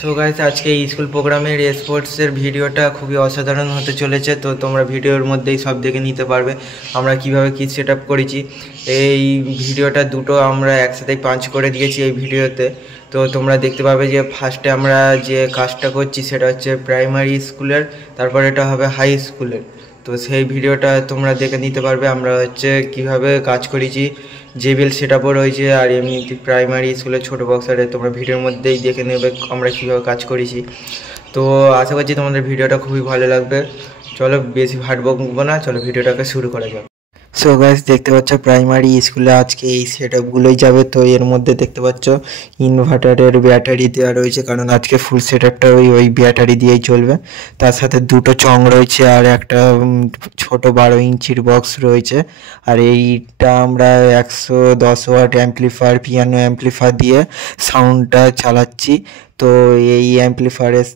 So guys আজকে school প্রোগ্রামের স্পোর্টসের ভিডিওটা খুবই অসাধারণ হতে চলেছে। তো তোমরা ভিডিওর মধ্যেই সব দেখে নিতে পারবে আমরা কিভাবে কি সেট আপ করেছি। এই ভিডিওটা দুটো আমরা একসাথেই পাঞ্চ করে দিয়েছি এই ভিডিওতে। তো তোমরা দেখতে পাবে যে ফার্স্টে আমরা যে কাজটা করছি সেটা হচ্ছে প্রাইমারি স্কুলের, তারপর এটা হবে হাই স্কুলের। তো সেই ভিডিওটা তোমরা দেখে নিতে পারবে আমরা হচ্ছে কিভাবে কাজ করেছি। জেবিএল সেট আপও রয়েছে আর এমনি প্রাইমারি স্কুলের ছোটো বক্সারে তোমরা ভিডিওর মধ্যেই দেখে নেবে আমরা কীভাবে কাজ করেছি। তো আশা করছি তোমাদের ভিডিওটা খুবই ভালো লাগবে। চলো বেশি ভাট বকবো না, চলো ভিডিওটাকে শুরু করা যাক। সো গাইস দেখতে পাচ্ছ প্রাইমারি স্কুলে আজকে এই সেট আপগুলোই যাবে। তো এর মধ্যে দেখতে পাচ্ছ ইনভার্টারের ব্যাটারি দেওয়া রয়েছে, কারণ আজকে ফুল সেট আপটা ওই ব্যাটারি দিয়েই চলবে। তার সাথে দুটো চং রয়েছে আর একটা ছোট 12 ইঞ্চির বক্স রয়েছে। আর এইটা আমরা 110 ওয়াট অ্যাম্পলিফায়ার, পিয়ানো অ্যাম্পলিফায়ার দিয়ে সাউন্ডটা চালাচ্ছি। তো এই অ্যাম্পলিফায়ারের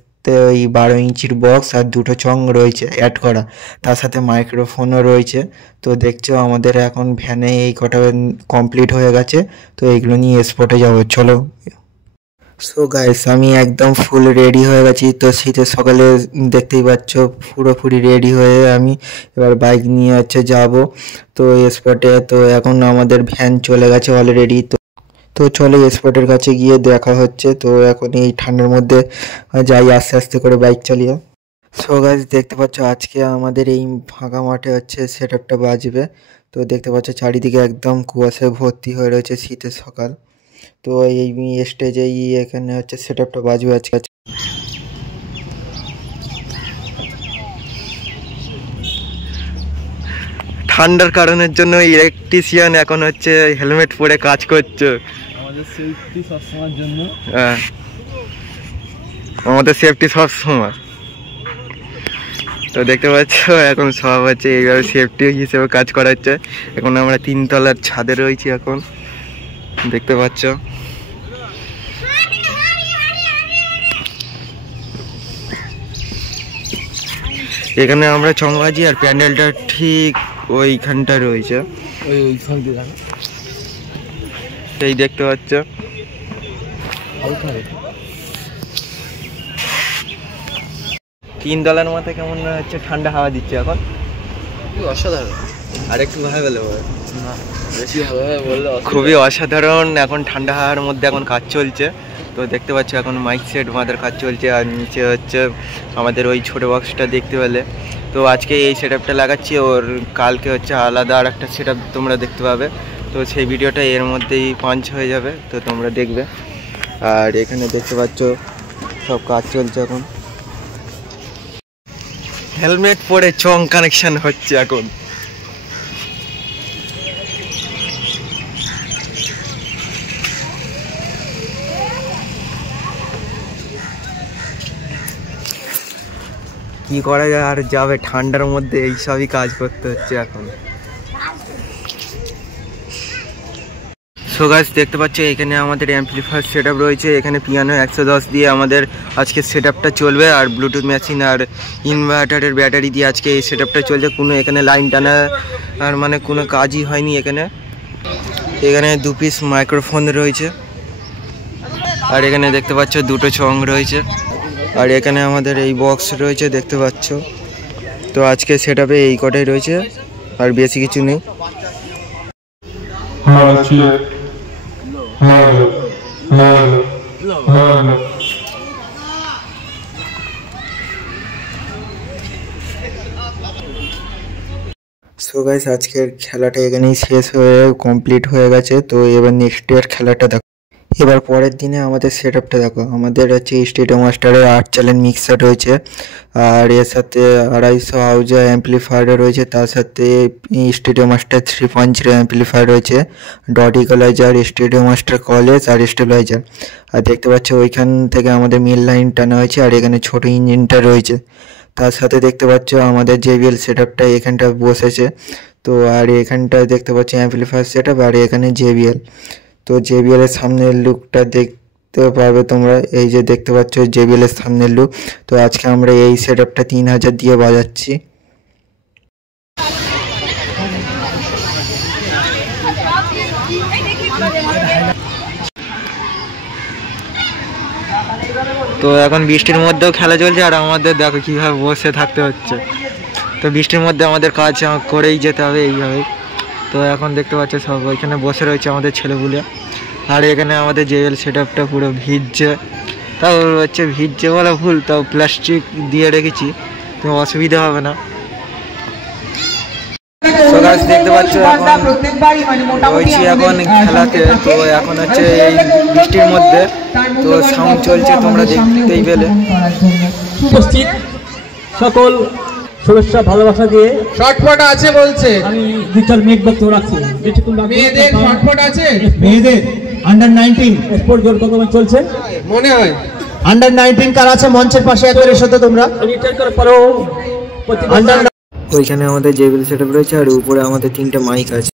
ওই 12 ইঞ্চির বক্স আর দুটো চং রয়েছে অ্যাড করা, তার সাথে মাইক্রোফোনও রয়েছে। তো দেখছো আমাদের এখন ভ্যানে এই কটা কমপ্লিট হয়ে গেছে। তো এইগুলো নিয়ে স্পটে যাবো, চলো। সো গাইস আমি একদম ফুল রেডি হয়ে গেছি। তো শীতের সকালে দেখতেই পাচ্ছ পুরোপুরি রেডি হয়ে আমি এবার বাইক নিয়ে যাব তো স্পটে। তো এখন আমাদের ভ্যান চলে গেছে অলরেডি। তো চলে স্পটের কাছে গিয়ে দেখা হচ্ছে। তো এখন এই ঠান্ডার মধ্যে যাই আস্তে আস্তে করে বাইক চালিয়ে। সো গাইস দেখতে পাচ্ছ আজকে আমাদের এই ফাঁকা মাঠে হচ্ছে সেট আপটা বাজবে। তো দেখতে পাচ্ছ চারিদিকে একদম কুয়াশায় ভর্তি হয়ে রয়েছে, শীতের সকাল। তো এই স্টেজেই এখানে হচ্ছে সেট আপটা বাজবে আজকে। ঠান্ডার কারণের জন্য ইলেকট্রিশিয়ান এখন হচ্ছে হেলমেট পরে কাজ করছে আমাদের সেফটি সবসময়ের জন্য। হ্যাঁ আমাদের সেফটি সব সময়। তো দেখতে পাচ্ছ এখন সব হচ্ছে এইভাবে সেফটি হিসেবে কাজ করা হচ্ছে। এখন আমরা 3 তলার ছাদে রয়েছি এখন, দেখতে পাচ্ছ। এখানে আমরা চংবাজি আর প্যান্ডেলটা ঠিক ওইখানটা রয়েছে, এই দেখতে পাচ্ছ। 3 তলার মাথায় কেমন হচ্ছে ঠান্ডা হাওয়া দিচ্ছে এখন, অসাধারণ। আর একটু ভাবে বললে খুবই অসাধারণ। এখন ঠান্ডা হাওয়ার মধ্যে এখন কাজ চলছে। তো দেখতে পাচ্ছ এখন মাইক সেট আমাদের কাজ চলছে আর নিচে হচ্ছে আমাদের ওই ছোটো বক্সটা দেখতে পেলে। তো আজকে এই সেট আপটা লাগাচ্ছি, ওর কালকে হচ্ছে আলাদা আর একটা সেট আপ তোমরা দেখতে পাবে। তো সেই ভিডিওটা এর মধ্যেই পাঞ্চ হয়ে যাবে, তো তোমরা দেখবে। আর এখানে দেখতে পাচ্ছ সব কাজ চলছে এখন। হেলমেট পরে চং কানেকশন হচ্ছে এখন। কি করা যায় আর, যাবে ঠান্ডার মধ্যে এইসবই কাজ করতে হচ্ছে এখন। সো গাইস দেখতে পাচ্ছ এখানে আমাদের অ্যাম্পলিফায়ার সেট আপ রয়েছে। এখানে পিয়ানো 110 দিয়ে আমাদের আজকে সেট আপটা চলবে, আর ব্লুটুথ মেশিন আর ইনভার্টারের ব্যাটারি দিয়ে আজকে এই সেট আপটা চলছে। কোনো এখানে লাইন টানা আর মানে কোনো কাজই হয়নি এখানে। এখানে 2 পিস মাইক্রোফোন রয়েছে আর এখানে দেখতে পাচ্ছ দুটো চং রয়েছে আর এখানে আমাদের এই বক্স রয়েছে দেখতে পাচ্ছ। তো আজকে সেট আপে এই কটাই রয়েছে আর বেশি কিছু নেই। সো গাইস আজকের খেলাটা এখানেই শেষ হয়ে কমপ্লিট হয়ে গেছে। তো এবার নেক্সট ইয়ার খেলাটা দেখো। এবার পরের দিনে আমাদের সেট আপটা দেখো। আমাদের হচ্ছে স্টেডিয়াম মাস্টারের 8 চ্যানেল মিক্সার রয়েছে আর এর সাথে 250 হাউজা অ্যাম্পলিফায়ার রয়েছে, তার সাথে স্টেডিয়াম মাস্টার 3.0 অ্যাম্পলিফায়ার রয়েছে, dot equaliser, stadium master college আর স্টেবিলাইজার। আর দেখতে পাচ্ছ ওইখান থেকে আমাদের মিল লাইন টানা হয়েছে আর এখানে ছোট ইঞ্জিনটা রয়েছে। তার সাথে দেখতে পাচ্ছ আমাদের জেবিএল সেট আপটা এখানটা বসেছে। তো আর এখানটায় দেখতে পাচ্ছ অ্যাম্পলিফায়ার সেট আপ আর এখানে জেবিএল। তো জেবিএল এর সামনের লুকটা দেখতে পাবে তোমরা, এই যে দেখতে পাচ্ছ জেবিএল এর সামনের লুক। তো আজকে আমরা এই সেট আপটা 3000 দিয়ে বাজাচ্ছি। তো এখন বৃষ্টির মধ্যেও খেলা চলছে, আর আমাদের দেখো কীভাবে বসে থাকতে হচ্ছে। তো বৃষ্টির মধ্যে আমাদের কাজ করেই যেতে হবে এইভাবেই। তো এখন দেখতে পাচ্ছ সব ওইখানে বসে রয়েছে আমাদের ছেলেগুলো, আর এখানে আমাদের জেএল সেট আপটা পুরো ভিজছে। তাও হচ্ছে ভিজছে বলা ভুল, তাও প্লাস্টিক দিয়ে রেখেছি, তো অসুবিধা হবে না। দেখতে পাচ্ছ রয়েছি এখন খেলাতে। তো এখন হচ্ছে এই বৃষ্টির মধ্যে তো সাউন্ড চলছে, তোমরা দেখতেই পেলে। উপস্থিত সকল শুভেচ্ছা ভালোবাসা দিয়ে শর্টফট আছে বলছে। আমি দুই-চার মিনিট বক্তব্য রাখছি। মেয়েদের শর্টফট আছে, মেয়েদের আন্ডার 19 স্পোর্ট জোর কত চলছে মনে হয়। আন্ডার 19 কার আছে মঞ্চের পাশে একবার এসো তো তোমরা। ওইখানে আমাদের জেবিএল সেটআপ রয়েছে, আর উপরে আমাদের 3টে মাইক আছে।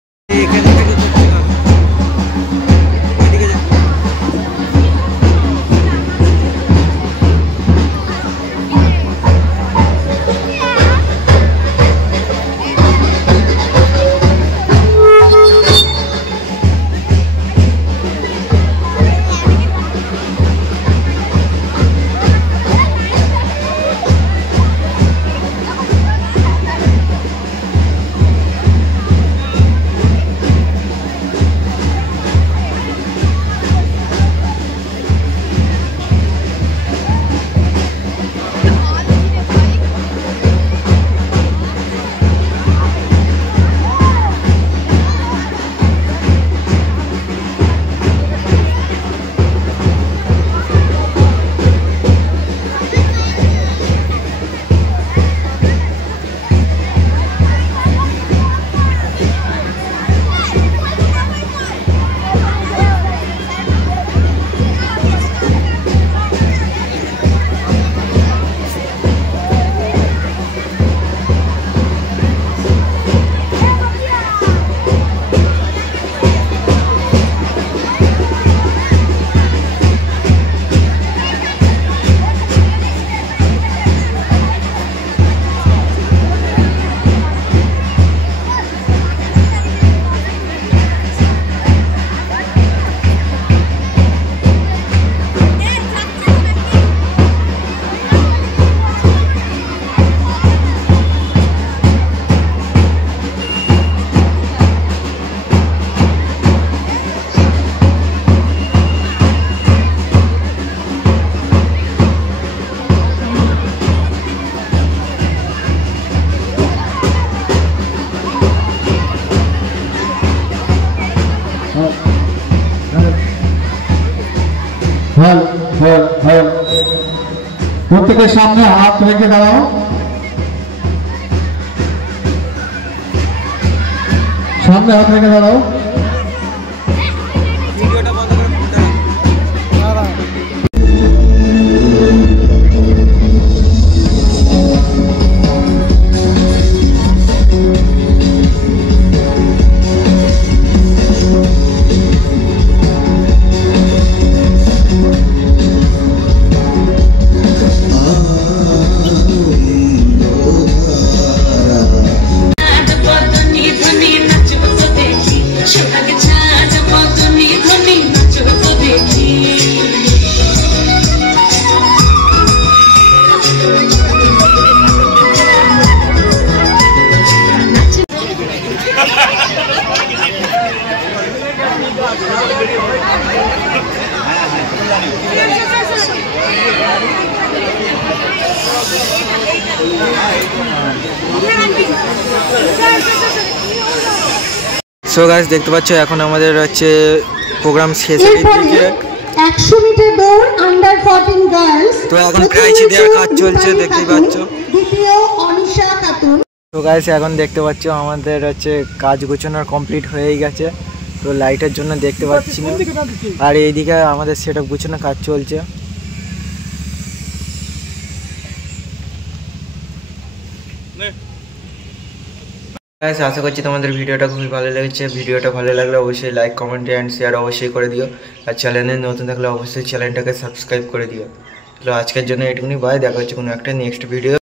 প্রত্যেকের সামনে হাত রেখে দাঁড়াও। সামনে হাত রেখে দাঁড়াও। সো গাইস দেখতে পাচ্ছ এখন আমাদের হচ্ছে প্রোগ্রাম শেষের দিকে। 100 মিটার দৌড় আন্ডার 14 গার্লস। তো এখন প্রাইজ দেওয়ার কাজ চলছে, দেখতেই পাচ্ছ। দ্বিতীয় অনিশা খাতুন। তো গাইস এখন দেখতে পাচ্ছ আমাদের হচ্ছে কাজ গোছানোর কমপ্লিট হয়েই গেছে। তো লাইটের জন্য দেখতে পাচ্ছি না, আর এইদিকে আমাদের সেটআপ গোছানোর কাজ চলছে। গাইস আশা করছি তোমাদের ভিডিওটা খুবই ভালো লেগেছে। ভিডিওটা ভালো লাগলে অবশ্যই লাইক, কমেন্ট অ্যান্ড শেয়ার অবশ্যই করে দিও, আর চ্যানেলে নতুন থাকলে অবশ্যই চ্যানেলটাকে সাবস্ক্রাইব করে দিও। তো আজকের জন্য এটুকুনি, বাই। দেখা হচ্ছে কোনো একটা নেক্সট ভিডিও।